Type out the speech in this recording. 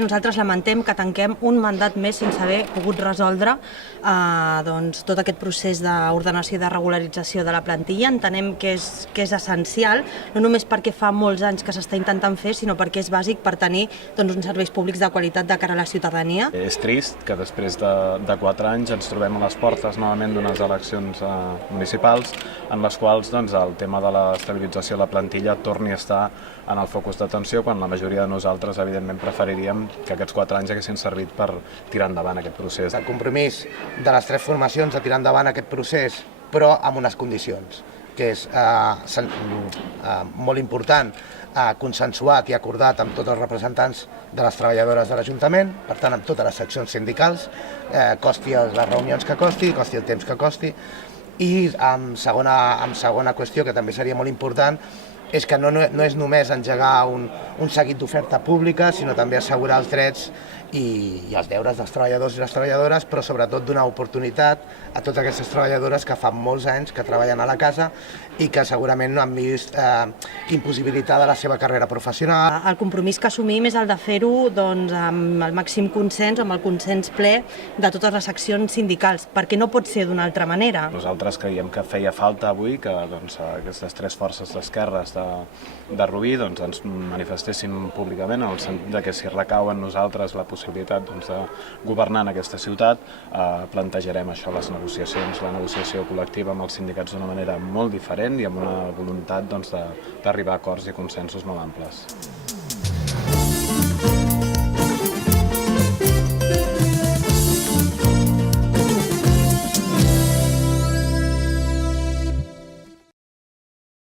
Nosaltres lamentem que tanquem un mandat més sense haver pogut resoldre tot aquest procés d'ordenació i de regularització de la plantilla. Entenem que és essencial, no només perquè fa molts anys que s'està intentant fer, sinó perquè és bàsic per tenir uns serveis públics de qualitat de cara a la ciutadania. És trist que després de 4 anys ens trobem a les portes novament d'unes eleccions municipals en les quals el tema de l'estabilització de la plantilla torni a estar en el focus d'atenció, quan la majoria de nosaltres evidentment preferiríem que aquests 4 anys haguessin servit per tirar endavant aquest procés. El compromís de les 3 formacions de tirar endavant aquest procés, però amb unes condicions, que és molt important, consensuat i acordat amb tots els representants de les treballadores de l'Ajuntament, per tant amb totes les seccions sindicals, costi les reunions que costi el temps que costi, i amb segona qüestió, que també seria molt important, és que no és només engegar un seguit d'oferta pública, sinó també assegurar els drets i els deures dels treballadors i les treballadores, però sobretot donar oportunitat a totes aquestes treballadores que fa molts anys que treballen a la casa i que segurament no han vist impossibilitada la seva carrera professional. El compromís que assumim és el de fer-ho amb el màxim consens, amb el consens ple de totes les seccions sindicals, perquè no pot ser d'una altra manera. Nosaltres creiem que feia falta avui que aquestes 3 forces d'esquerres de Rubí ens manifestessin públicament, en el sentit que si recau en nosaltres la possibilitat de governar en aquesta ciutat, plantejarem això, les negociacions, la negociació col·lectiva amb els sindicats d'una manera molt diferent i amb una voluntat d'arribar a acords i consensos molt amples.